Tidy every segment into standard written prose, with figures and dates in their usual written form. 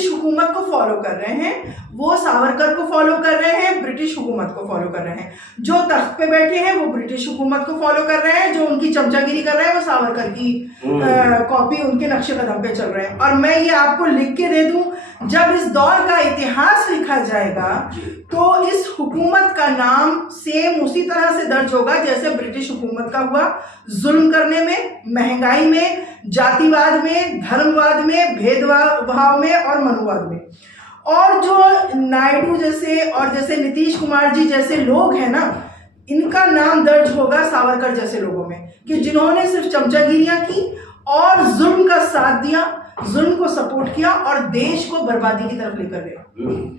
British हुकूमत को follow कर रहे हैं, वो सावरकर को फॉलो कर रहे हैं, ब्रिटिश हुकूमत को फॉलो कर रहे हैं। जो तख्त पे बैठे हैं वो ब्रिटिश हुकूमत को फॉलो कर रहे हैं, जो उनकी चमचागिरी कर रहे हैं वो सावरकर की कॉपी, उनके नक्शे कदम पे चल रहे हैं। और मैं ये आपको लिख के दे दूं, जब इस दौर का इतिहास लिखा जाएगा तो इस हुकूमत का नाम सेम उसी तरह से दर्ज होगा जैसे ब्रिटिश हुकूमत का हुआ, जुल्म करने में, महंगाई में, जातिवाद में, धर्मवाद में, भेदभाव में और मनुवाद में। और जो नायडू जैसे और जैसे नीतीश कुमार जी जैसे लोग हैं ना, इनका नाम दर्ज होगा सावरकर जैसे लोगों में, कि जिन्होंने सिर्फ चमचागिरियां की और जुल्म का साथ दिया, जुल्म को सपोर्ट किया और देश को बर्बादी की तरफ लेकर गए।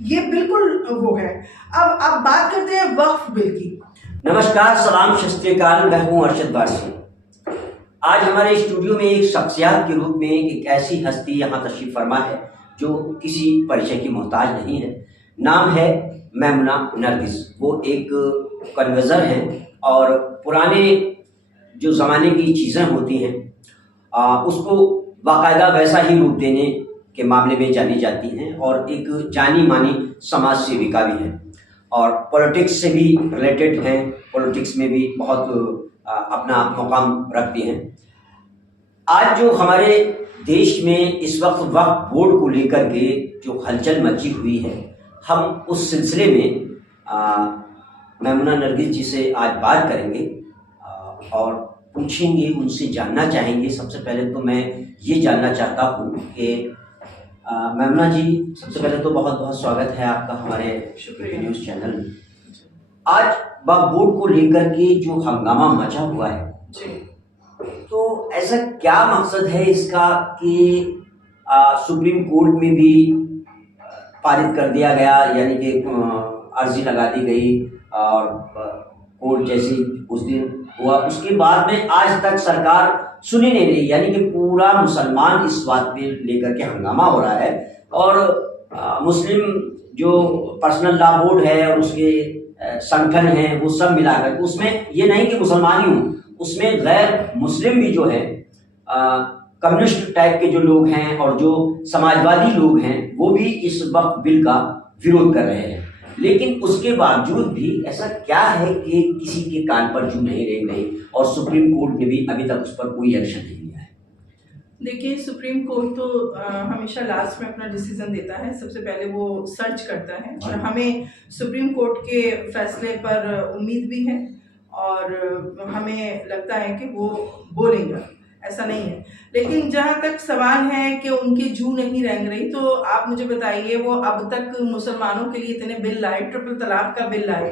ये बिल्कुल वो है। अब बात करते हैं वक्फ बिल की। नमस्कार, सलाम, सत श्री अकाल। मैं हूं अरशद वारसी। आज हमारे स्टूडियो में एक शख्सियत के रूप में एक ऐसी हस्ती यहाँ तशरीफ फरमा है जो किसी परिचय की मोहताज नहीं है। नाम है मैमुना नरगिस। वो एक कन्वर्जर हैं और पुराने जो ज़माने की चीज़ें होती हैं उसको बाकायदा वैसा ही रूप देने के मामले में जानी जाती हैं और एक जानी मानी समाज सेविका भी हैं और पॉलिटिक्स से भी रिलेटेड हैं, पॉलिटिक्स में भी बहुत अपना मुकाम रखती हैं। आज जो हमारे देश में इस वक्त वक्फ बोर्ड को लेकर के जो हलचल मची हुई है, हम उस सिलसिले में मैमुना नरगिस जी से आज बात करेंगे और पूछेंगे, उनसे जानना चाहेंगे। सबसे पहले तो मैं ये जानना चाहता हूँ कि मैमुना जी, सबसे पहले तो बहुत बहुत स्वागत है आपका हमारे शुक्रिया न्यूज़ चैनल में। आज वक्फ बोर्ड को लेकर के जो हंगामा मचा हुआ है, तो ऐसा क्या मकसद है इसका कि सुप्रीम कोर्ट में भी पारित कर दिया गया, यानी कि अर्जी लगा दी गई और कोर्ट जैसे उस दिन हुआ, उसके बाद में आज तक सरकार सुनी नहीं रही, यानी कि पूरा मुसलमान इस बात पे लेकर के हंगामा हो रहा है। और मुस्लिम जो पर्सनल लॉ बोर्ड है और उसके संगठन हैं वो सब मिलाकर, उसमें ये नहीं कि मुसलमान ही हूँ, उसमें गैर मुस्लिम भी जो है कम्युनिस्ट टाइप के जो लोग हैं और जो समाजवादी लोग हैं वो भी इस वक्फ बिल का विरोध कर रहे हैं। लेकिन उसके बावजूद भी ऐसा क्या है कि किसी के कान पर जू नहीं रह गई और सुप्रीम कोर्ट ने भी अभी तक उस पर कोई एक्शन नहीं लिया है। देखिए, सुप्रीम कोर्ट तो हमेशा लास्ट में अपना डिसीजन देता है। सबसे पहले वो सर्च करता है और हमें सुप्रीम कोर्ट के फैसले पर उम्मीद भी है और हमें लगता है कि वो बोलेंगे, ऐसा नहीं है। लेकिन जहाँ तक सवाल है कि उनकी जू नहीं रेंग रही, तो आप मुझे बताइए, वो अब तक मुसलमानों के लिए इतने बिल लाए, ट्रिपल तलाक का बिल लाए,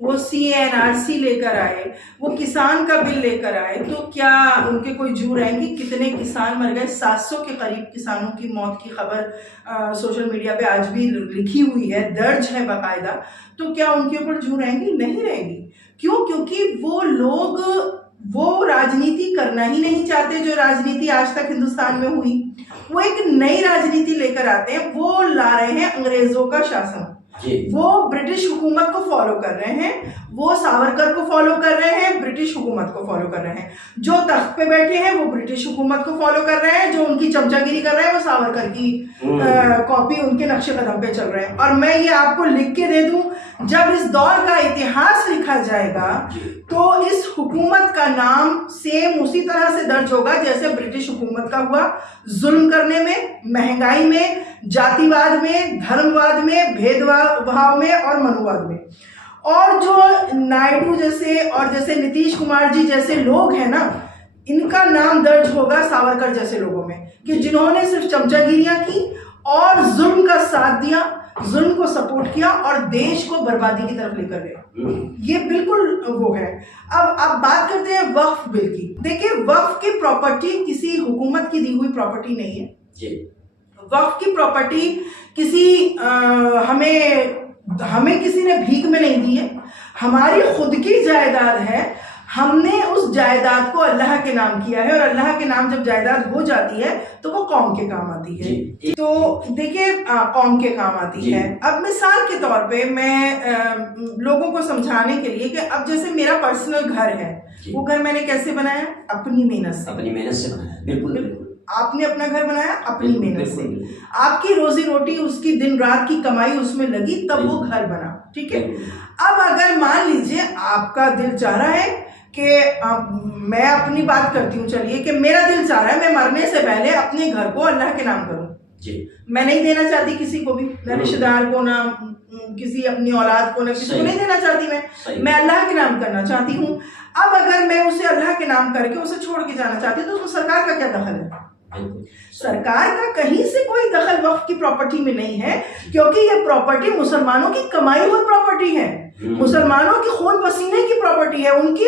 वो CA/NRC लेकर आए, वो किसान का बिल लेकर आए, तो क्या उनके कोई जू रहेंगी? कितने किसान मर गए? 700 के करीब किसानों की मौत की खबर सोशल मीडिया पे आज भी लिखी हुई है, दर्ज है बाकायदा। तो क्या उनके ऊपर जू रहेंगी? नहीं रहेंगी। क्यों? क्योंकि वो लोग वो राजनीति करना ही नहीं चाहते जो राजनीति आज तक हिंदुस्तान में हुई। वो एक नई राजनीति लेकर आते हैं। वो ला रहे हैं अंग्रेजों का शासन, वो ब्रिटिश हुकूमत को फॉलो कर रहे हैं, वो सावरकर को फॉलो कर रहे हैं, ब्रिटिश हुकूमत को फॉलो कर रहे हैं। जो तख्त पे बैठे हैं वो ब्रिटिश हुकूमत को फॉलो कर रहे हैं, जो उनकी चमचागिरी कर रहे हैं वो सावरकर की कॉपी, उनके नक्शे कदम पे चल रहे हैं। और मैं ये आपको लिख के दे दूं, जब इस दौर का इतिहास लिखा जाएगा तो इस हुकूमत का नाम सेम उसी तरह से दर्ज होगा जैसे ब्रिटिश हुकूमत का हुआ, जुल्म करने में, महंगाई में, जातिवाद में, धर्मवाद में, भेदभाव में और मनुवाद में। और जो नायडू जैसे और जैसे नीतीश कुमार जी जैसे लोग हैं ना, इनका नाम दर्ज होगा सावरकर जैसे लोगों में, कि जिन्होंने सिर्फ चमचागिरियां की और जुल्म का साथ दिया, जुल्म को सपोर्ट किया और देश को बर्बादी की तरफ लेकर गए। ये बिल्कुल वो है। अब बात करते हैं वक्फ बिल की। देखिए, वक्फ की प्रॉपर्टी किसी हुकूमत की दी हुई प्रॉपर्टी नहीं है। वक्फ की प्रॉपर्टी किसी हमें किसी ने भीख में नहीं दी है, हमारी खुद की जायदाद है। हमने उस जायदाद को अल्लाह के नाम किया है और अल्लाह के नाम जब जायदाद हो जाती है तो वो कौम के काम आती है। तो देखिए, कौम के काम आती है। अब मिसाल के तौर पे मैं लोगों को समझाने के लिए कि अब जैसे मेरा पर्सनल घर है, वो घर मैंने कैसे बनाया? अपनी मेहनत से। अपनी मेहनत से बनाया, बिल्कुल। आपने अपना घर बनाया अपनी मेहनत से, आपकी रोजी रोटी, उसकी दिन रात की कमाई उसमें लगी, तब वो घर बना, ठीक है। अब अगर मान लीजिए आपका दिल चाह रहा है कि मैं अपनी बात करती हूँ, चलिए, कि मेरा दिल चाह रहा है मैं मरने से पहले अपने घर को अल्लाह के नाम करूँ जी, मैं नहीं देना चाहती किसी को भी, ना रिश्तेदार को, ना किसी अपनी औलाद को, ना किसी को नहीं देना चाहती, मैं अल्लाह के नाम करना चाहती हूँ। अब अगर मैं उसे अल्लाह के नाम करके उसे छोड़ के जाना चाहती हूँ तो उसमें सरकार का क्या दखल है? सरकार का कहीं से कोई दखल वक्फ की प्रॉपर्टी में नहीं है, क्योंकि ये प्रॉपर्टी मुसलमानों की कमाई हुई प्रॉपर्टी है, मुसलमानों की खून पसीने की प्रॉपर्टी है, उनकी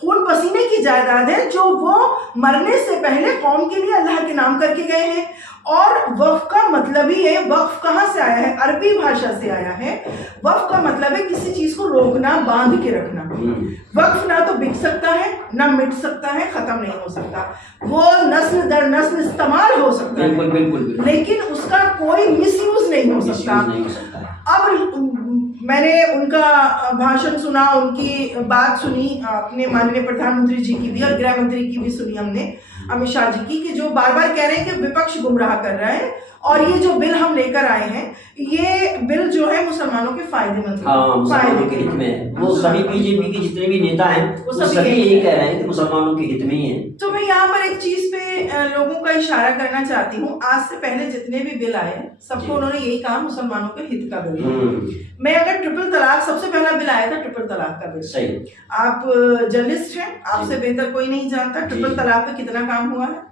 खून पसीने की जायदाद है, जो वो मरने से पहले कौम के लिए अल्लाह के नाम करके गए हैं। और वक्फ का मतलब ही है, वक्फ कहाँ से आया है? अरबी भाषा से आया है। वक्फ का मतलब है किसी चीज को रोकना, बांध के रखना। वक्फ ना तो बिक सकता है, ना मिट सकता है, खत्म नहीं हो सकता, वो नस्ल दर नस्ल इस्तेमाल हो सकता है, बिल्कुल, लेकिन उसका कोई मिसयूज नहीं हो सकता। अब मैंने उनका भाषण सुना, उनकी बात सुनी, अपने माननीय प्रधानमंत्री जी की भी और गृह मंत्री की भी सुनी हमने, अमित शाह जी की, कि जो बार बार कह रहे हैं कि विपक्ष गुमराह कर रहा है और ये जो बिल हम लेकर आए हैं, ये बिल जो है मुसलमानों के फायदेमंद फायदे के हित में है। वो सभी बीजेपी के जितने भी नेता हैं वो सभी यही कह रहे हैं कि मुसलमानों के हित में ही है। तो मैं यहाँ पर एक चीज पे लोगों का इशारा करना चाहती हूँ, आज से पहले जितने भी बिल आए हैं सबको उन्होंने यही कहा मुसलमानों के हित का बिल। मैं अगर ट्रिपल तलाक, सबसे पहला बिल आया था ट्रिपल तलाक का बिल, सही, आप जर्नलिस्ट हैं, आपसे बेहतर कोई नहीं जानता ट्रिपल तलाक पे कितना काम हुआ है।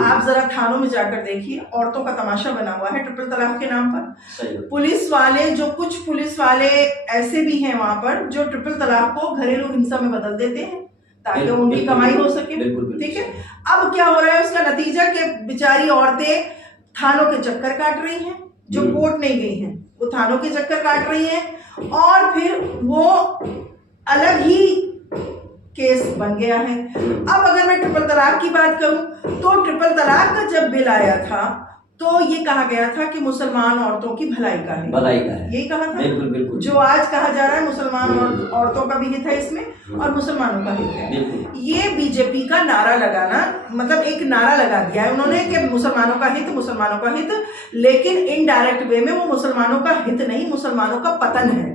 आप जरा थानों में जाकर देखिए, औरतों का तमाशा बना हुआ है ट्रिपल तलाक के नाम पर। पुलिस वाले, जो कुछ पुलिस वाले ऐसे भी हैं वहां पर जो ट्रिपल तलाक को घरेलू हिंसा में बदल देते हैं ताकि उनकी कमाई हो सके, ठीक है। अब क्या हो रहा है उसका नतीजा कि बेचारी औरतें थानों के चक्कर काट रही हैं, जो कोर्ट नहीं गई हैं वो थानों के चक्कर काट रही हैं, और फिर वो अलग ही केस बन गया है। अब अगर मैं ट्रिपल तलाक की बात करूं तो ट्रिपल तलाक का जब बिल आया था तो ये कहा गया था कि मुसलमान औरतों की भलाई का है, यही कहा था, बिल्कुल। जो आज कहा जा रहा है मुसलमान औरतों का भी हित है इसमें और मुसलमानों का हित है, ये बीजेपी का नारा लगाना, मतलब एक नारा लगा दिया है उन्होंने कि मुसलमानों का हित, मुसलमानों का हित, लेकिन इनडायरेक्ट वे में वो मुसलमानों का हित नहीं, मुसलमानों का पतन है,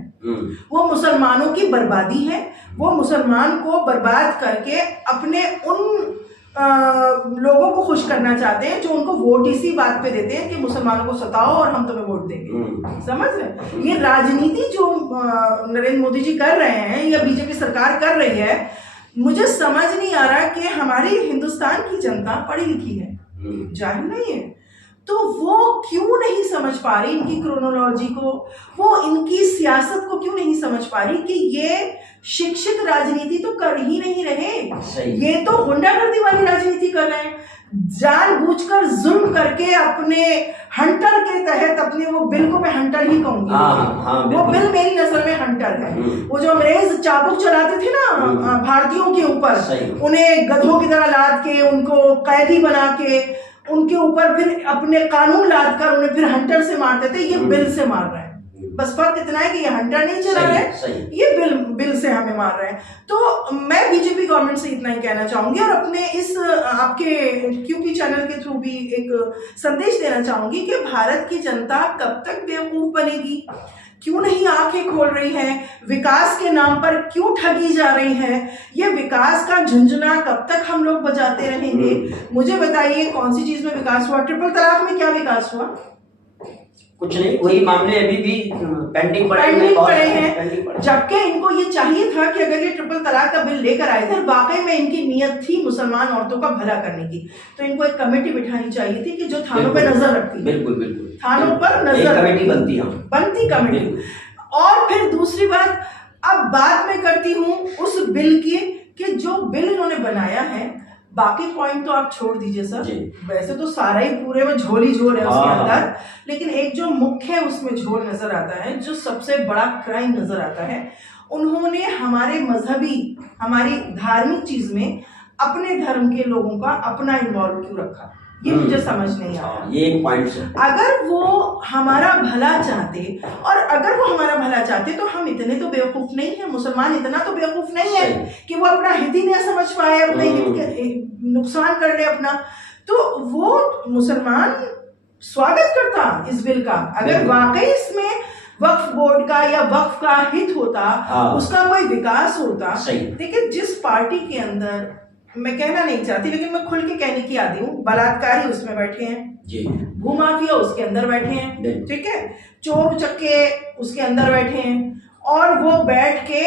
वो मुसलमानों की बर्बादी है। वो मुसलमान को बर्बाद करके अपने उन लोगों को खुश करना चाहते हैं जो उनको वोट इसी बात पे देते हैं कि मुसलमानों को सताओ और हम तुम्हें वोट देंगे। समझ रहे? ये राजनीति जो नरेंद्र मोदी जी कर रहे हैं या बीजेपी सरकार कर रही है, मुझे समझ नहीं आ रहा कि हमारी हिंदुस्तान की जनता पढ़ी लिखी है, जाहिर नहीं है, तो वो क्यों नहीं समझ पा रही इनकी क्रोनोलॉजी को, वो इनकी सियासत को क्यों नहीं समझ पा रही कि ये शिक्षित राजनीति तो कर ही नहीं रहे, ये तो गुंडागर्दी वाली राजनीति कर रहे हैं, जानबूझकर जुल्म करके अपने हंटर के तहत अपने वो बिल को मैं हंटर ही कहूंगी, वो बिल मेरी नस्ल में हंटर है। वो जो अंग्रेज चाबुक चलाते थे ना भारतीयों के ऊपर, उन्हें गधों की तरह लाद के, उनको कैदी बना के, उनके ऊपर फिर अपने कानून लाद कर उन्हें फिर हंटर से मारते थे, ये बिल से मार रहे हैं। बस फर्क इतना है कि ये हंटर नहीं चला रहे हैं, ये बिल से हमें मार रहे हैं। तो मैं बीजेपी गवर्नमेंट से इतना ही कहना चाहूंगी और अपने इस आपके क्यूपी चैनल के थ्रू भी एक संदेश देना चाहूंगी कि भारत की जनता कब तक बेवकूफ बनेगी, क्यों नहीं आंखें खोल रही है, विकास के नाम पर क्यों ठगी जा रही है, ये विकास का झुंझुना कब तक हम लोग बजाते रहेंगे। मुझे बताइए कौन सी चीज में विकास हुआ? ट्रिपल तलाक में क्या विकास हुआ? कुछ नहीं, वही मामले अभी भी पेंडिंग पड़े हैं, जबकि इनको ये चाहिए था कि अगर ये ट्रिपल तलाक का बिल लेकर आए थे, वाकई में इनकी नियत थी मुसलमान औरतों का भला करने की, तो इनको एक कमेटी बिठानी चाहिए थी कि जो थानों पे नजर रखती, बिल्कुल थानों पर नजर कमेटी बनती कमेटी। और फिर दूसरी बात, अब बात मैं करती हूँ उस बिल की कि जो बिल इन्होंने बनाया है, बाकी पॉइंट तो आप छोड़ दीजिए सर, वैसे तो सारा ही पूरे में झोल ही झोल है उसके अंदर, लेकिन एक जो मुख्य उसमें झोल नजर आता है, जो सबसे बड़ा क्राइम नजर आता है, उन्होंने हमारे मजहबी, हमारी धार्मिक चीज में अपने धर्म के लोगों का अपना इन्वॉल्व क्यों रखा, ये मुझे समझ नहीं आया। ये एक पॉइंट है। अगर वो हमारा भला चाहते, और अगर वो हमारा भला चाहते तो हम इतने तो बेवकूफ नहीं है, मुसलमान इतना तो बेवकूफ नहीं है कि वो अपना हित ही नहीं समझ पाए, अपने हित के नुकसान कर ले अपना। तो वो मुसलमान स्वागत करता इस बिल का। अगर वाकई इसमें वक्फ बोर्ड का या वक्फ का हित होता, उसका कोई विकास होता। देखिए, जिस पार्टी के अंदर, मैं कहना नहीं चाहती लेकिन मैं खुल के कहने की आदी हूँ, बलात्कारी उसमें बैठे हैं, भूमाफिया उसके अंदर बैठे हैं, ठीक है, चोर चक्के उसके अंदर बैठे हैं, और वो बैठ के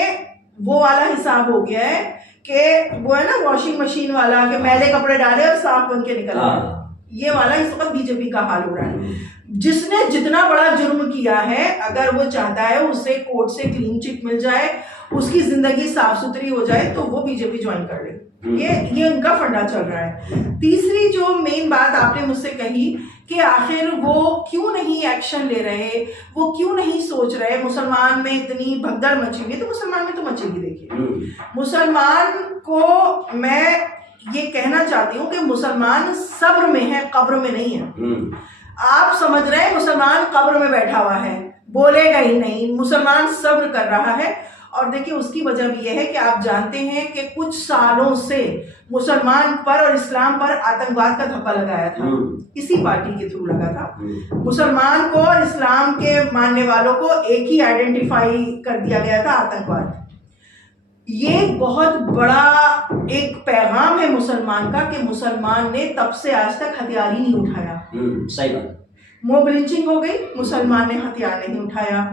वो वाला हिसाब हो गया है कि वो है ना वॉशिंग मशीन वाला, कि मैले कपड़े डाले और साफ बन के निकल आए। ये वाला इस वक्त बीजेपी का हाल हो रहा है। जिसने जितना बड़ा जुर्म किया है, अगर वो चाहता है उसे कोर्ट से क्लीन चिट मिल जाए, उसकी जिंदगी साफ सुथरी हो जाए, तो वो बीजेपी ज्वाइन कर ले। ये उनका फंडा चल रहा है। तीसरी जो मेन बात आपने मुझसे कही कि आखिर वो क्यों नहीं एक्शन ले रहे, वो क्यों नहीं सोच रहे, मुसलमान में इतनी भगदड़ मची हुई है, तो मुसलमान में तो मचेगी। देखिए, मुसलमान को मैं ये कहना चाहती हूँ कि मुसलमान सब्र में है, कब्र में नहीं है। आप समझ रहे हैं, मुसलमान कब्र में बैठा हुआ है, बोलेगा ही नहीं, मुसलमान सब्र कर रहा है। और देखिए, उसकी वजह भी यह है कि आप जानते हैं कि कुछ सालों से मुसलमान पर और इस्लाम पर आतंकवाद का धब्बा लगाया था, इसी पार्टी के थ्रू लगा था। मुसलमान को और इस्लाम के मानने वालों को एक ही आइडेंटिफाई कर दिया गया था, आतंकवाद। ये बहुत बड़ा एक पैगाम है मुसलमान का कि मुसलमान ने तब से आज तक हथियार ही नहीं उठाया। सही बात। मोब लिंचिंग हो गई, मुसलमान ने हथियार नहीं उठाया।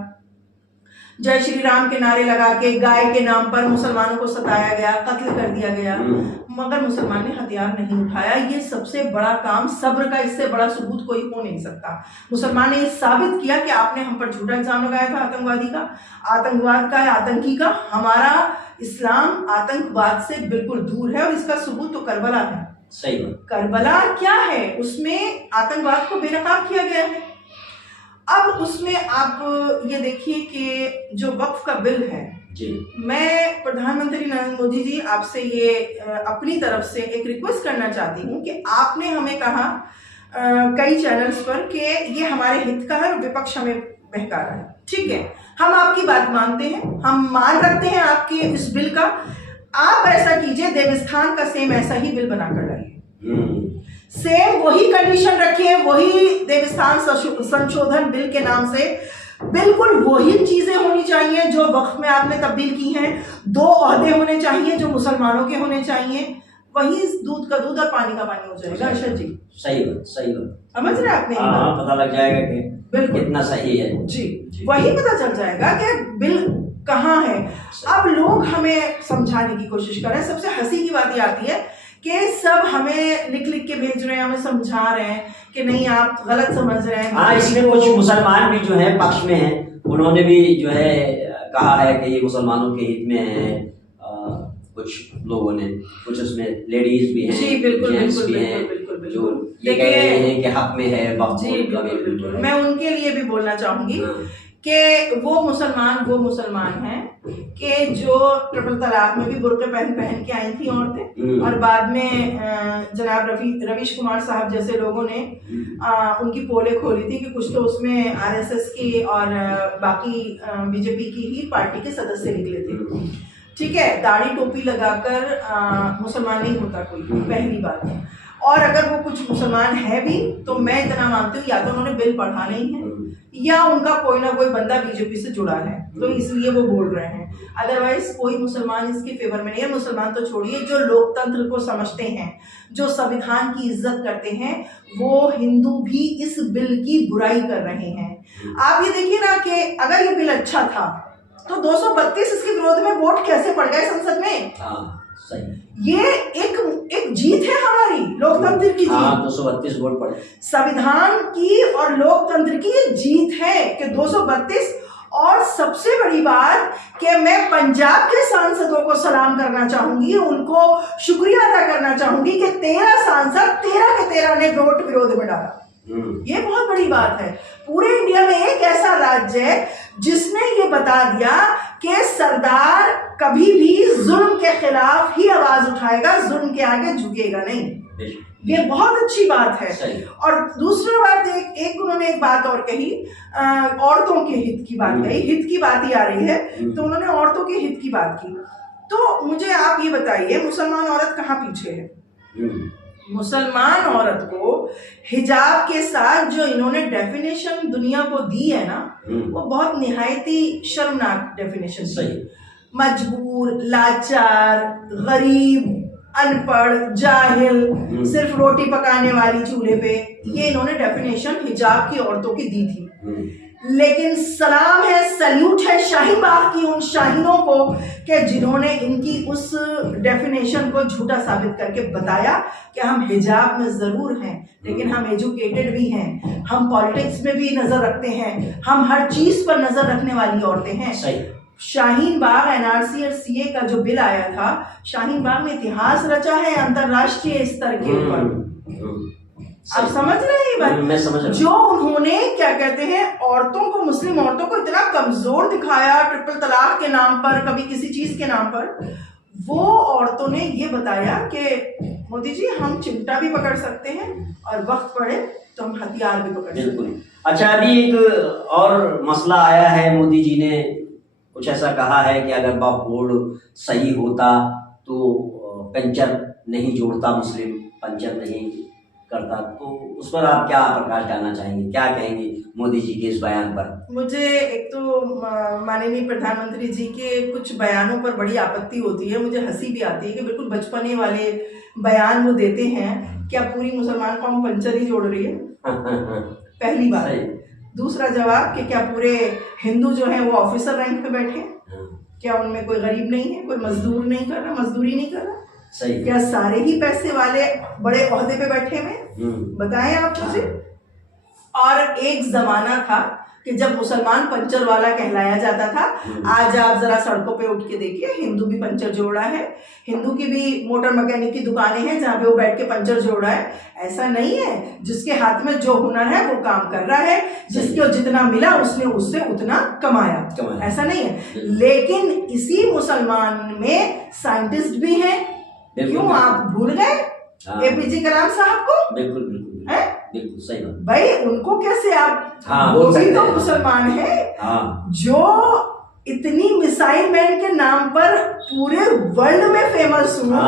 जय श्री राम के नारे लगा के गाय के नाम पर मुसलमानों को सताया गया, कत्ल कर दिया गया, मगर मुसलमान ने हथियार नहीं उठाया। ये सबसे बड़ा काम, सब्र का इससे बड़ा सबूत कोई हो नहीं सकता। मुसलमान ने ये साबित किया कि आपने हम पर झूठा इल्जाम लगाया था आतंकवादी का, आतंकवाद का, आतंकी का। हमारा इस्लाम आतंकवाद से बिल्कुल दूर है, और इसका सबूत तो करबला है। सही बात। करबला क्या है, उसमें आतंकवाद को बेनकाब किया गया है। अब उसमें आप ये देखिए कि जो वक्फ का बिल है जी, मैं प्रधानमंत्री नरेंद्र मोदी जी आपसे ये अपनी तरफ से एक रिक्वेस्ट करना चाहती हूँ कि आपने हमें कहा कई चैनल्स पर कि ये हमारे हित का है और विपक्ष हमें बहका रहा है। ठीक है, हम आपकी बात मानते हैं, हम मान रखते हैं आपके इस बिल का। आप ऐसा कीजिए, देवस्थान का सेम ऐसा ही बिल बनाकर लाइए, सेम वही कंडीशन रखिए, वही देवस्थान संशोधन बिल के नाम से बिल्कुल वही चीजें होनी चाहिए जो वक्फ में आपने तब्दील की हैं। 2 ओहदे होने चाहिए जो मुसलमानों के होने चाहिए, वही दूध का दूध और पानी का पानी हो जाएगा। अर्शद जी, सही बात, सही बात। समझ रहे आपने? हाँ, पता लग जाएगा कि बिल्कुल कितना सही है। जी, वही पता चल जाएगा कि बिल कहाँ है। अब लोग हमें समझाने की कोशिश कर रहे हैं। सबसे हंसी की बात ये आती है कि सब हमें लिख लिख के भेज रहे हैं, हमें समझा रहे हैं कि नहीं आप गलत समझ रहे हैं। हाँ, इसमें कुछ मुसलमान भी जो है पक्ष में हैं, उन्होंने भी जो है कहा है कि ये मुसलमानों के हित में है। कुछ लोगों ने, कुछ उसमें लेडीज भी हैं, जी बिल्कुल जेंट्स भी हैं, जो ये कह रहे हैं कि हक में है वक्फ। जी बिल्कुल, मैं उनके लिए भी बोलना चाहूंगी कि वो मुसलमान हैं कि जो ट्रिपल तलाक में भी बुर्के पहन के आई थी औरतें, और बाद में जनाब रवीश कुमार साहब जैसे लोगों ने उनकी पोले खोली थी कि कुछ तो उसमें आरएसएस की और बाकी बीजेपी की ही पार्टी के सदस्य निकले थे। ठीक है, दाढ़ी टोपी लगाकर मुसलमान नहीं होता कोई, पहली बात है। और अगर वो कुछ मुसलमान है भी तो मैं इतना मानती हूँ या तो उन्होंने बिल पढ़ा नहीं है या उनका कोई ना कोई बंदा बीजेपी से जुड़ा है, तो इसलिए वो बोल रहे हैं। अदरवाइज कोई मुसलमान इसके फेवर में नहीं है। मुसलमान तो छोड़िए, जो लोकतंत्र को समझते हैं, जो संविधान की इज्जत करते हैं, वो हिंदू भी इस बिल की बुराई कर रहे हैं। आप ये देखिए ना कि अगर ये बिल अच्छा था तो 232 इसके विरोध में वोट कैसे पड़ गए संसद में। सही। ये एक जीत है हमारी, लोकतंत्र की जीत। 232 वोट पड़े, संविधान की और लोकतंत्र की ये जीत है कि 232। और सबसे बड़ी बात कि मैं पंजाब के सांसदों को सलाम करना चाहूंगी, उनको शुक्रिया अदा करना चाहूंगी कि 13 सांसद 13 के 13 ने वोट विरोध में डाला। ये बहुत बड़ी बात है। पूरे इंडिया में एक ऐसा राज्य है जिसने ये बता दिया कि सरदार कभी भी जुल्म के खिलाफ ही आवाज उठाएगा, जुल्म के आगे झुकेगा नहीं। ये बहुत अच्छी बात है। और दूसरी बात, एक उन्होंने एक बात और कही, औरतों के हित की बात कही, हित की बात ही आ रही है तो उन्होंने औरतों के हित की बात की। तो मुझे आप ये बताइए, मुसलमान औरत कहाँ पीछे है? मुसलमान औरत को हिजाब के साथ जो इन्होंने डेफिनेशन दुनिया को दी है ना, वो बहुत निहायती शर्मनाक डेफिनेशन सही। मजबूर, लाचार, गरीब, अनपढ़, जाहिल, सिर्फ रोटी पकाने वाली चूल्हे पे, ये इन्होंने डेफिनेशन हिजाब की औरतों की दी थी। लेकिन सलाम है, सल्यूट है शाहीन बाग की उन शाहीनों को कि जिन्होंने इनकी उस डेफिनेशन को झूठा साबित करके बताया कि हम हिजाब में जरूर हैं लेकिन हम एजुकेटेड भी हैं, हम पॉलिटिक्स में भी नजर रखते हैं, हम हर चीज पर नजर रखने वाली औरतें हैं। सही। शाहीन बाग एनआरसी और सीए का जो बिल आया था, शाहीन बाग ने इतिहास रचा है अंतरराष्ट्रीय स्तर के ऊपर। आप समझ रहे हैं ये बात? मैं समझ रहा हूं। जो उन्होंने क्या कहते हैं औरतों को, मुस्लिम औरतों को इतना कमजोर दिखाया ट्रिपल तलाक के नाम पर, कभी किसी चीज के नाम पर, वो औरतों ने ये बताया कि मोदी जी हम चिमटा भी पकड़ सकते हैं और वक्त पड़े तो हम हथियार भी पकड़ सकते हैं। अच्छा, अभी एक और मसला आया है, मोदी जी ने कुछ ऐसा कहा है कि अगर वक्फ बोर्ड सही होता तो पंचर नहीं जोड़ता, मुस्लिम पंचर नहीं करता, तो उस पर आप क्या प्रकाश डालना चाहेंगे, क्या कहेंगे मोदी जी के इस बयान पर? मुझे एक तो माननीय प्रधानमंत्री जी के कुछ बयानों पर बड़ी आपत्ति होती है, मुझे हंसी भी आती है कि बिल्कुल बचपने वाले बयान वो देते हैं। क्या पूरी मुसलमान कौम पंचर ही जोड़ रही है? पहली बात। दूसरा जवाब कि क्या पूरे हिंदू जो है वो ऑफिसर रैंक पे बैठे? क्या उनमें कोई गरीब नहीं है, कोई मजदूर नहीं कर रहा, मजदूरी नहीं कर रहा? सही। क्या सारे ही पैसे वाले बड़े ओहदे पे बैठे हुए? बताएं आप मुझे। और एक जमाना था कि जब मुसलमान पंचर वाला कहलाया जाता था। आज आप जरा सड़कों पे उठ के देखिए, हिंदू भी पंचर जोड़ा है, हिंदू की भी मोटर मैकेनिक की दुकानें हैं जहाँ पे वो बैठ के पंचर जोड़ा है। ऐसा नहीं है, जिसके हाथ में जो हुनर है वो काम कर रहा है, जिसको जितना मिला उसने उससे उतना कमाया। ऐसा नहीं है। लेकिन इसी मुसलमान में साइंटिस्ट भी हैं। क्यों आप भूल गए एपीजे कलाम साहब को? बिल्कुल बिल्कुल है, बिल्कुल सही बात। भाई उनको कैसे आप, वो भी तो मुसलमान है जो इतनी मिसाइल मैन के नाम पर पूरे वर्ल्ड में फेमस हुआ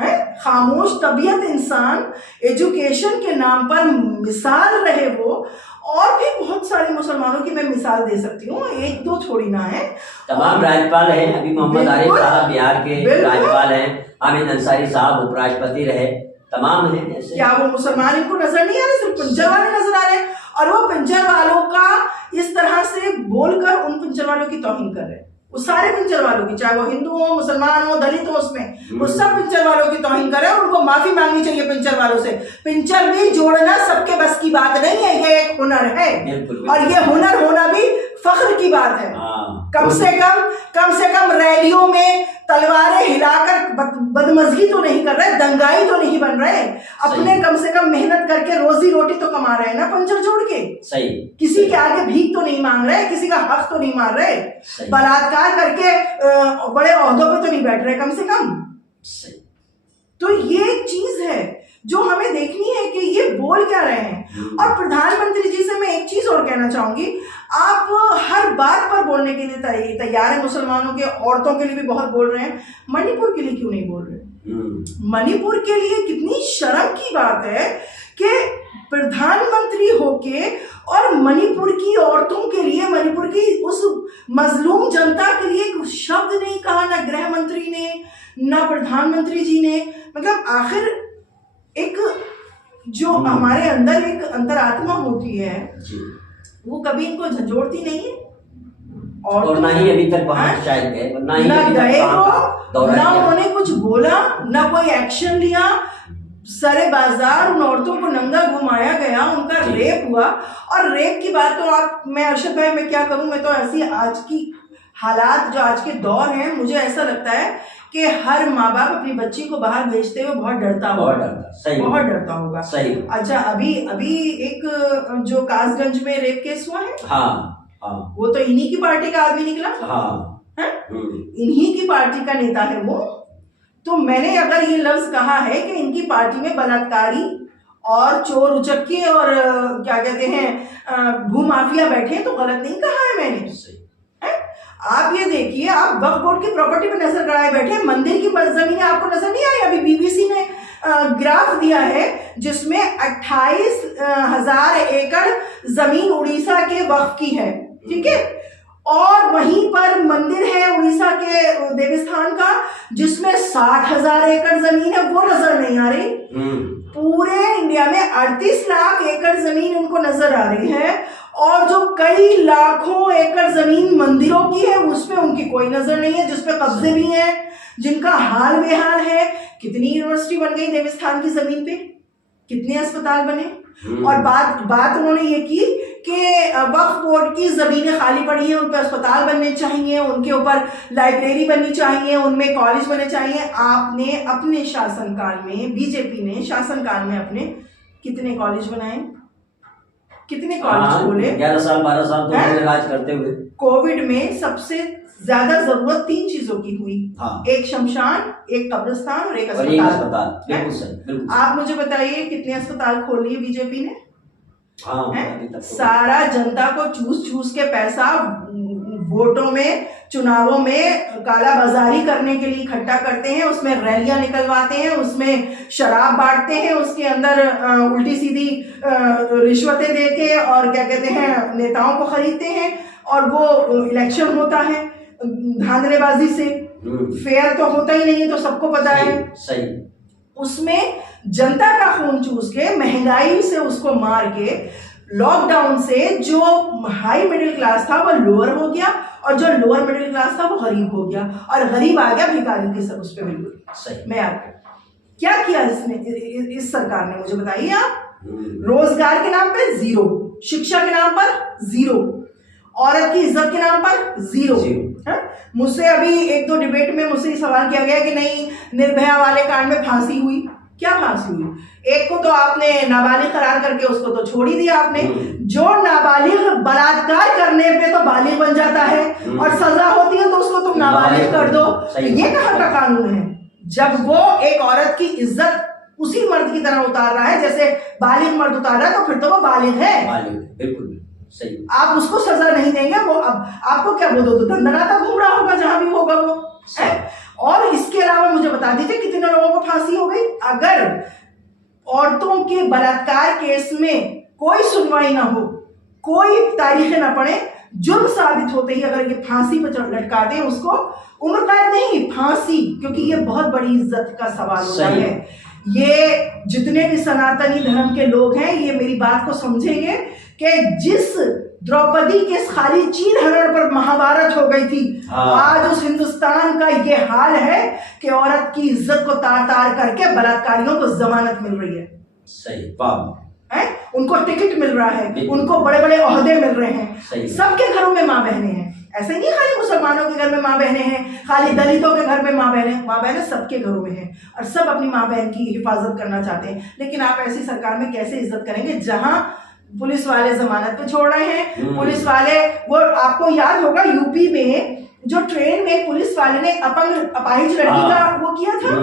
है। खामोश तबीयत इंसान, एजुकेशन के नाम पर मिसाल रहे वो। और भी बहुत सारे मुसलमानों की मैं मिसाल दे सकती हूँ, एक दो थोड़ी ना है। तमाम राज्यपाल हैं, अभी मोहम्मद आरिफ साहब बिहार के राज्यपाल हैं, हामिद अंसारी साहब उपराष्ट्रपति रहे, तमाम हैं ऐसे। क्या वो मुसलमान इनको नजर नहीं आ रहे? सिर्फ पंचर वाले नजर आ रहे हैं, और वो पंचर वालों का इस तरह से बोलकर उन पंचर वालों की तौहीन कर रहे हैं। उस सारे पिंचर वालों की, चाहे वो हिंदू हो, मुसलमान हो, दलित हो, उसमें वो सब पिंचर वालों की तौहीन कर रहे हैं। उनको माफी मांगनी चाहिए पिंचर वालों से। पिंचर भी जोड़ना सबके बस की बात नहीं है, ये एक हुनर है। और ये हुनर होना भी फख्र की बात है। कम से कम रैलियों में तलवारें हिलाकर बदमजगी तो नहीं कर रहे, दंगाई तो नहीं बन रहे, अपने कम से कम मेहनत करके रोजी रोटी तो कमा रहे हैं ना पंचर जोड़ के। सही। किसी के आगे भीख तो नहीं मांग रहे, किसी का हक तो नहीं मार रहे, बलात्कार करके बड़े ओहदों पे तो नहीं बैठ रहे कम से कम। सही। तो ये एक चीज है जो हमें देखनी है कि ये बोल क्या रहे हैं। और प्रधानमंत्री जी से मैं एक चीज और कहना चाहूंगी, आप हर बात पर बोलने के लिए तैयार है, मुसलमानों के, औरतों के लिए भी बहुत बोल रहे हैं, मणिपुर के लिए क्यों नहीं बोल रहे? मणिपुर के लिए कितनी शर्म की बात है कि प्रधानमंत्री होके और मणिपुर की औरतों के लिए, मणिपुर की उस मजलूम जनता के लिए कुछ शब्द नहीं कहा, ना गृह मंत्री ने, ना प्रधानमंत्री जी ने। मतलब आखिर एक जो हमारे अंदर एक अंतरात्मा होती है वो कभी इनको झंझोड़ती नहीं है। और ना ही अभी तक वहां शायद गए, ना गए हो, ना उन्होंने कुछ बोला, ना कोई एक्शन लिया। सारे बाजार उन औरतों को नंगा घुमाया गया, उनका रेप हुआ। और रेप की बात तो आप, मैं अरशद भाई मैं क्या करूं, मैं तो ऐसी आज की हालात जो आज के दौर हैं, मुझे ऐसा लगता है कि हर माँ बाप अपनी बच्ची को बाहर भेजते हुए बहुत डरता होगा, बहुत डरता होगा। सही। अच्छा, अभी एक जो कासगंज में रेप केस हुआ है, वो तो इन्हीं की पार्टी का आदमी निकला, इन्हीं की पार्टी का नेता है वो। तो मैंने अगर ये लफ्ज कहा है कि इनकी पार्टी में बलात्कारी और चोर उचक्के और क्या कहते हैं भूमाफिया बैठे, तो गलत नहीं कहा है मैंने। आप ये देखिए, आप वक्फ बोर्ड की प्रॉपर्टी पे नजर गड़ाए बैठे, मंदिर की जमीनें आपको नजर नहीं आई? अभी बीबीसी ने ग्राफ दिया है जिसमें 28,000 एकड़ जमीन उड़ीसा के वक्फ की है, ठीक है। और वहीं पर मंदिर है उड़ीसा के देवस्थान का जिसमें 60,000 एकड़ जमीन है, वो नजर नहीं आ रही। पूरे इंडिया में 38 लाख एकड़ जमीन उनको नजर आ रही है, और जो कई लाखों एकड़ जमीन मंदिरों की है उसमें उनकी कोई नजर नहीं है, जिसपे कब्जे भी हैं, जिनका हाल बेहाल है। कितनी यूनिवर्सिटी बन गई देवस्थान की जमीन पे, कितने अस्पताल बने। और बात उन्होंने ये की कि वक्फ बोर्ड की जमीनें खाली पड़ी हैं, उन पर अस्पताल बनने चाहिए, उनके ऊपर लाइब्रेरी बननी चाहिए, उनमें कॉलेज बनने चाहिए। आपने अपने शासनकाल में, बीजेपी ने शासनकाल में अपने कितने कॉलेज बनाए, कितने कॉलेज खोले? 11 साल 12 साल तो राज करते हुए। कोविड में सबसे ज्यादा जरूरत 3 चीजों की हुई, एक शमशान, एक कब्रिस्तान और एक अस्पताल। बिल्कुल सही। आप मुझे बताइए कितने अस्पताल खोल लिए बीजेपी ने? तो सारा जनता को चूस के पैसा वोटों में, चुनावों में काला बाजारी करने के लिए इकट्ठा करते हैं, उसमें रैलियां निकलवाते हैं, उसमें शराब बांटते हैं, उसके अंदर उल्टी सीधी रिश्वतें देके और क्या कहते हैं नेताओं को खरीदते हैं, और वो इलेक्शन होता है धांधलेबाजी से। फेयर तो होता ही नहीं है, तो सबको पता है। सही। उसमें जनता का खून चूस के, महंगाई से उसको मार के, लॉकडाउन से जो हाई मिडिल क्लास था वो लोअर हो गया, और जो लोअर मिडिल क्लास था वो गरीब हो गया, और गरीब आ गया भिखारी के सब उस पे। बिल्कुल सही। मैं आपको क्या किया इसने, इस सरकार ने, मुझे बताइए आप। रोजगार के नाम पे 0, शिक्षा के नाम पर 0, औरत की इज्जत के नाम पर 0। मुझसे अभी 1-2 डिबेट में मुझसे सवाल किया गया कि नहीं निर्भया वाले कांड में फांसी हुई। क्या फांसी हुई? एक को तो आपने नाबालिग करार करके उसको तो छोड़ ही दिया आपने। जो नाबालिग बलात्कार करने पे तो बालिग बन जाता है और सजा होती है तो उसको तुम नाबालिग कर दो, ये कहाँ का कानून है? जब वो एक औरत की इज्जत उसी मर्द की तरह उतार रहा है जैसे बालिग मर्द उतार रहा है, तो फिर तो वो बालिग है। बिल्कुल सही। आप उसको सजा नहीं देंगे, वो अब आपको क्या बोलो, तो दंडनाता घूम रहा होगा जहां भी होगा वो। और इसके अलावा मुझे बता दीजिए कितने लोगों को फांसी हो गई? अगर औरतों के बलात्कार केस में कोई सुनवाई ना हो, कोई तारीखें ना पड़े, जुर्म साबित होते ही अगर ये फांसी पर लटका दें उसको, उम्र कैद नहीं, फांसी, क्योंकि ये बहुत बड़ी इज्जत का सवाल होता है। ये जितने भी सनातनी धर्म के लोग हैं ये मेरी बात को समझेंगे कि जिस द्रौपदी के खाली चीर हरण पर महाभारत हो गई थी, आज उस हिंदुस्तान का ये हाल है कि औरत की इज्जत को तार तार करके बलात्कारियों को जमानत मिल रही है। सही है, उनको टिकट मिल रहा है, उनको बड़े बड़े ओहदे मिल रहे हैं। सबके घरों में माँ बहनें हैं, ऐसा नहीं खाली मुसलमानों के घर में माँ बहनें हैं, खाली दलितों के घर में माँ बहनें सबके घरों में हैं, और सब अपनी माँ बहन की हिफाजत करना चाहते हैं। लेकिन आप ऐसी सरकार में कैसे इज्जत करेंगे जहां पुलिस वाले जमानत पे छोड़ रहे हैं? पुलिस वाले, वो आपको याद होगा यूपी में जो ट्रेन में पुलिस वाले ने अपाहिज लड़की का वो किया था,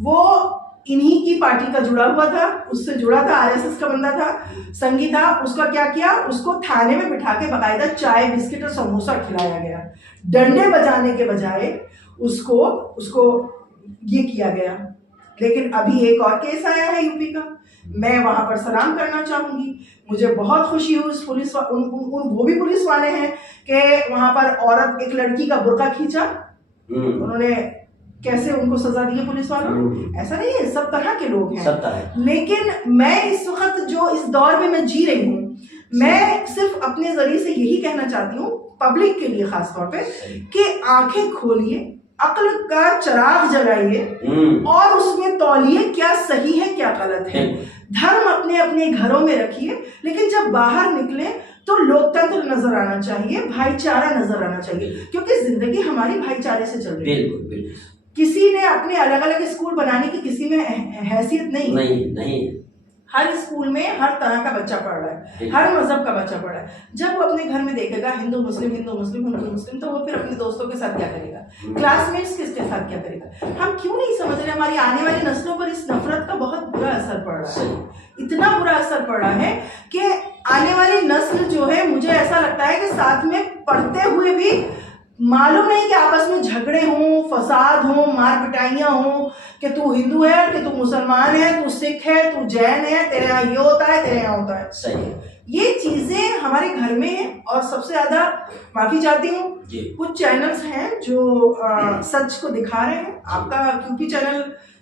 वो इन्हीं की पार्टी का जुड़ा हुआ था, उससे जुड़ा था, आरएसएस का बंदा था, संगी था। उसका क्या किया, उसको थाने में बिठा के बकायदा चाय बिस्किट और समोसा खिलाया गया, डंडे बजाने के बजाय उसको ये किया गया। लेकिन अभी एक और केस आया है यूपी का, मैं वहां पर सलाम करना चाहूंगी। मुझे बहुत खुशी हुई उस पुलिस वो भी पुलिस वाले हैं कि वहां पर औरत, एक लड़की का बुर्का खींचा, उन्होंने कैसे उनको सजा दी है पुलिस वालों। ऐसा नहीं है, सब तरह के लोग हैं। लेकिन मैं इस वक्त जो इस दौर में मैं जी रही हूँ, मैं सिर्फ अपने जरिए से यही कहना चाहती हूँ पब्लिक के लिए खास तौर पे कि आंखें खोलिए, अक्ल का चिराग जलाइए और उसमें तौलिए क्या सही है क्या गलत है। धर्म अपने अपने घरों में रखिए, लेकिन जब बाहर निकले तो लोकतंत्र नजर आना चाहिए, भाईचारा नजर आना चाहिए, क्योंकि जिंदगी हमारी भाईचारे से चल रही है। बिल्कुल। किसी ने अपने अलग अलग स्कूल बनाने की किसी में हैसियत नहीं। हर स्कूल में हर तरह का बच्चा पढ़ रहा है, हर मजहब का बच्चा पढ़ रहा है। जब वो अपने घर में देखेगा हिंदू मुस्लिम, तो वो फिर अपने दोस्तों के साथ क्या करेगा, क्लासमेट्स के साथ क्या करेगा? हम क्यों नहीं समझ रहे हमारी आने वाली नस्लों पर इस नफरत का बहुत बुरा असर पड़ रहा है। इतना बुरा असर पड़ रहा है कि आने वाली नस्ल जो है, मुझे ऐसा लगता है कि साथ में पढ़ते हुए भी मालूम नहीं कि आपस में झगड़े हों, फसाद हो, मार पिटाइयाँ हों कि तू हिंदू है, कि तू मुसलमान है, तू सिख है, तू जैन है, तेरे यहाँ ये होता है, तेरे यहाँ होता है। सही। ये चीजें हमारे घर में हैं। और सबसे ज्यादा माफी चाहती हूँ, कुछ चैनल्स हैं जो सच को दिखा रहे हैं। आपका क्योंकि चैनल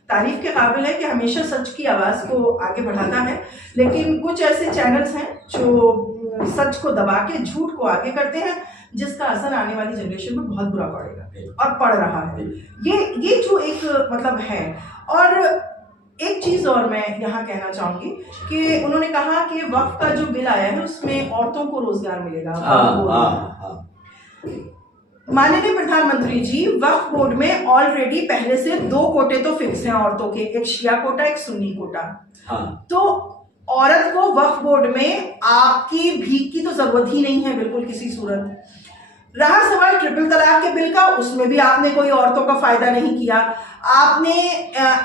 तारीफ के काबिल है कि हमेशा सच की आवाज को आगे बढ़ाता है, लेकिन कुछ ऐसे चैनल्स हैं जो सच को दबा के झूठ को आगे करते हैं, जिसका असर आने वाली जनरेशन में बहुत बुरा पड़ेगा और पड़ रहा है। ये जो एक मतलब है। और एक चीज और मैं यहाँ कहना चाहूंगी कि उन्होंने कहा कि वक्फ का जो बिल आया है उसमें औरतों को रोजगार मिलेगा। माननीय प्रधानमंत्री जी, वक्फ बोर्ड में ऑलरेडी पहले से 2 कोटे तो फिक्स हैं औरतों के, एक शिया कोटा, एक सुन्नी कोटा। तो औरत को वक्फ बोर्ड में आपकी भीख की तो जरूरत ही नहीं है बिल्कुल किसी सूरत। रहा सवाल ट्रिपल तलाक के बिल का, उसमें भी आपने कोई औरतों का फायदा नहीं किया। आपने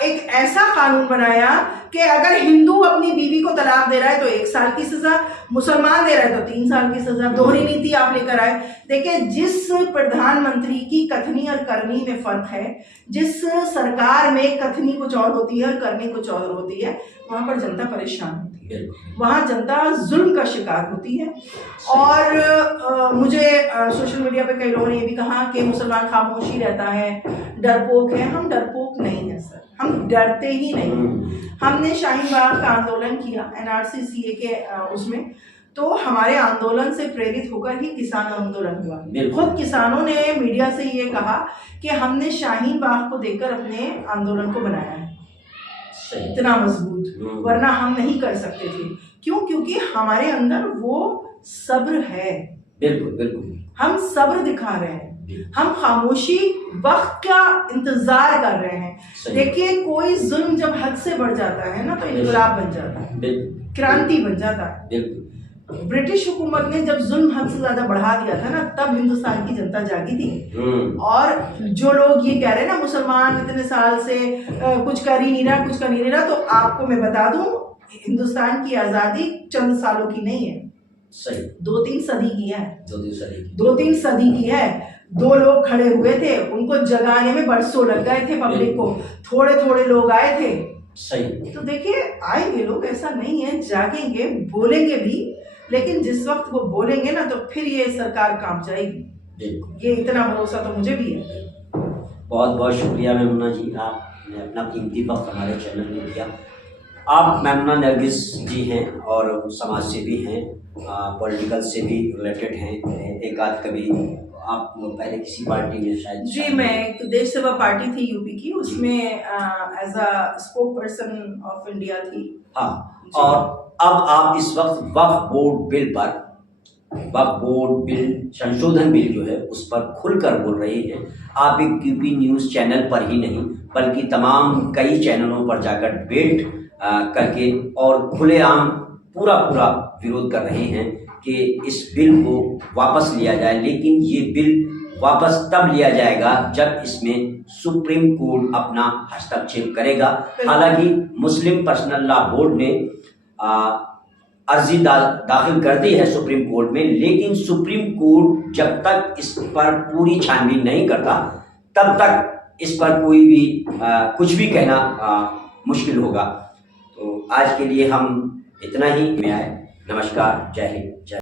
एक ऐसा कानून बनाया कि अगर हिंदू अपनी बीवी को तलाक दे रहा है तो 1 साल की सजा, मुसलमान दे रहा है तो 3 साल की सजा। दोहरी नीति आप लेकर आए। देखिए, जिस प्रधानमंत्री की कथनी और करनी में फर्क है, जिस सरकार में कथनी कुछ और होती है और करनी कुछ और होती है, वहां पर जनता परेशान होती है, वहां जनता जुल्म का शिकार होती है। और मुझे सोशल मीडिया पे कई लोगों ने ये भी कहा कि मुसलमान खामोशी रहता है, डरपोक है। हम डरपोक नहीं है सर, हम डरते ही नहीं। हमने शाहीन बाग का आंदोलन किया NRC CA के उसमें, तो हमारे आंदोलन से प्रेरित होकर ही किसान आंदोलन हुआ। खुद किसानों ने मीडिया से ये कहा कि हमने शाहीन बाग को देखकर अपने आंदोलन को बनाया है, इतना मजबूत, वरना हम नहीं कर सकते थे। क्यों? क्योंकि हमारे अंदर वो सब्र है। बिल्कुल बिल्कुल, हम सब्र दिखा रहे हैं, हम खामोशी वक्त का इंतजार कर रहे हैं। देखिए, कोई जुल्म जब हद से बढ़ जाता है ना तो इनकलाब बन जाता है, क्रांति बन जाता है। ब्रिटिश हुकूमत ने जब जुल्म हद से ज्यादा बढ़ा दिया था ना, तब हिंदुस्तान की जनता जागी थी। और जो लोग ये कह रहे हैं ना मुसलमान इतने साल से कुछ कर ही नहीं रहा, कुछ कर नहीं रहा, तो आपको मैं बता दूं, हिंदुस्तान की आजादी चंद सालों की नहीं है, सही 2-3 सदी की है। 2-3 सदी की है। 2 लोग खड़े हुए थे, उनको जगाने में बरसों लग गए थे पब्लिक को, थोड़े थोड़े लोग आए थे। सही। तो देखिए, आएंगे लोग, ऐसा नहीं है, जागेंगे, बोलेंगे भी, लेकिन जिस वक्त वो बोलेंगे ना तो फिर ये सरकार काम जाएगी, ये इतना भरोसा तो मुझे भी है। बहुत बहुत शुक्रिया मेमुना जी, आपने अपना कीमती वक्त हमारे चैनल में दिया। आप मेमुना नरगिस जी हैं और समाज सेवी हैं, पॉलिटिकल से भी रिलेटेड हैं। एक आध कभी आप पहले किसी पार्टी में शायद? जी, मैं एक देश सेवा पार्टी थी यूपी की, उसमें as a spoke person of India थी। हाँ, और अब आप इस वक्त वक्फ बोर्ड बिल पर, वक्फ बोर्ड बिल संशोधन बिल जो है उस पर खुलकर बोल रहे हैं। आप एक यूपी न्यूज़ चैनल पर ही नहीं बल्कि तमाम कई चैनलों पर जाकर डिबेट करके और खुलेआम पूरा विरोध कर रहे हैं कि इस बिल को वापस लिया जाए। लेकिन ये बिल वापस तब लिया जाएगा जब इसमें सुप्रीम कोर्ट अपना हस्तक्षेप करेगा। हालांकि मुस्लिम पर्सनल लॉ बोर्ड ने अर्जी दाखिल कर दी है सुप्रीम कोर्ट में, लेकिन सुप्रीम कोर्ट जब तक इस पर पूरी छानबीन नहीं करता तब तक इस पर कोई भी कुछ भी कहना मुश्किल होगा। तो आज के लिए हम इतना ही में आए। नमस्कार, जय हिंद, जय